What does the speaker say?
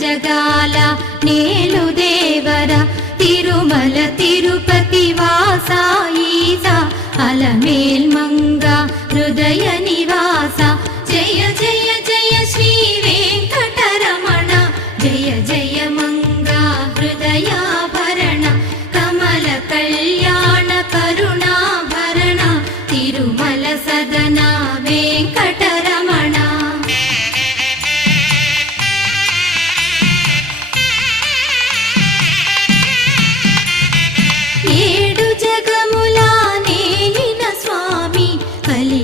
జగాల నేలు దేవర తిరుమల తిరుపతి వాసా ఈసా అలమేల్ మంగ హృదయ నివాస జయ జయ జయ శ్రీ వెంకటరమణ జయ జయ మంగ హృదయాభరణ కమల కళ్యాణ కరుణాభరణ తిరుమల సదనా